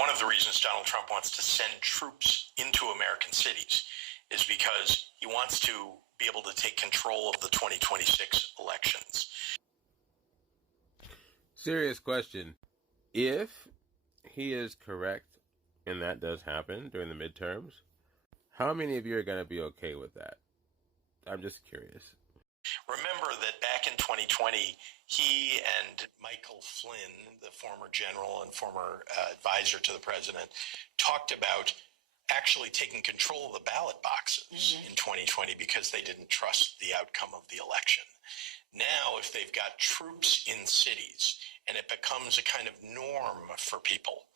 one of the reasons Donald Trump wants to send troops into American cities is because he wants to be able to take control of the 2026 elections. Serious question. If he is correct and that does happen during the midterms, how many of you are going to be okay with that? I'm just curious. Remember that back in 2020, he and Michael Flynn, the former general and former advisor to the president, talked about actually taking control of the ballot boxes in 2020 because they didn't trust the outcome of the election. Now, if they've got troops in cities and it becomes a kind of norm for people,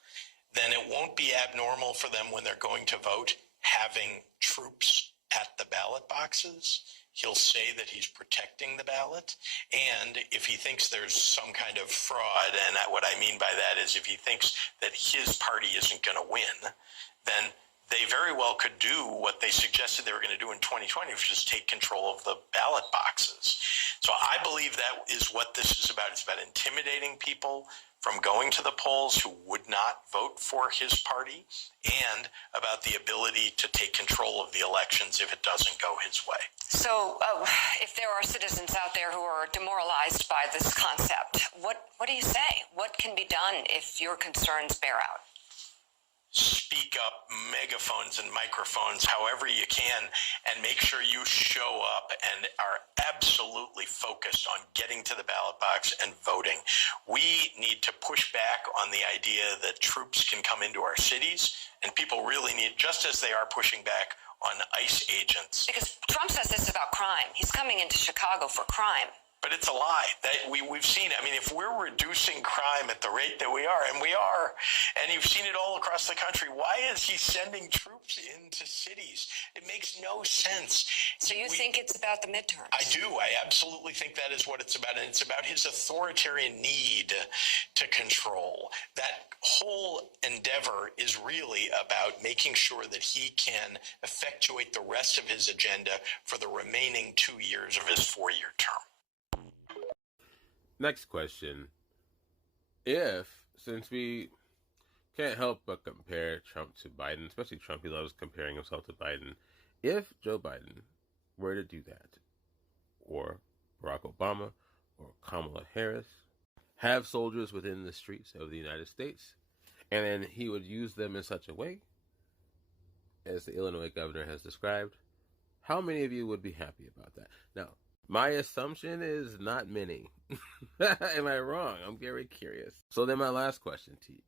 then it won't be abnormal for them when they're going to vote having troops at the ballot boxes. He'll say that he's protecting the ballot. And if he thinks there's some kind of fraud, and what I mean by that is if he thinks that his party isn't going to win, then they very well could do what they suggested they were going to do in 2020, which is take control of the ballot boxes. So I believe that is what this is about. It's about intimidating people from going to the polls who would not vote for his party, and about the ability to take control of the elections if it doesn't go his way. So if there are citizens out there who are demoralized by this concept, what do you say? What can be done if your concerns bear out? Speak up, megaphones and microphones, however you can, and make sure you show up and are absolutely focused on getting to the ballot box and voting. We need to push back on the idea that troops can come into our cities, and people really need, just as they are pushing back on ICE agents. Because Trump says this is about crime. He's coming into Chicago for crime. But it's a lie. We've seen it. I mean, if we're reducing crime at the rate that we are, and we are, and you've seen it all across the country, why is he sending troops into cities? It makes no sense. So you think it's about the midterms? I do. I absolutely think that is what it's about. And it's about his authoritarian need to control. That whole endeavor is really about making sure that he can effectuate the rest of his agenda for the remaining 2 years of his 4-year term. Next question. Since we can't help but compare Trump to Biden, especially Trump, he loves comparing himself to Biden. If Joe Biden were to do that, or Barack Obama, or Kamala Harris, have soldiers within the streets of the United States, and then he would use them in such a way, as the Illinois governor has described, how many of you would be happy about that? Now, my assumption is not many. Am I wrong? I'm very curious. So then my last question to you.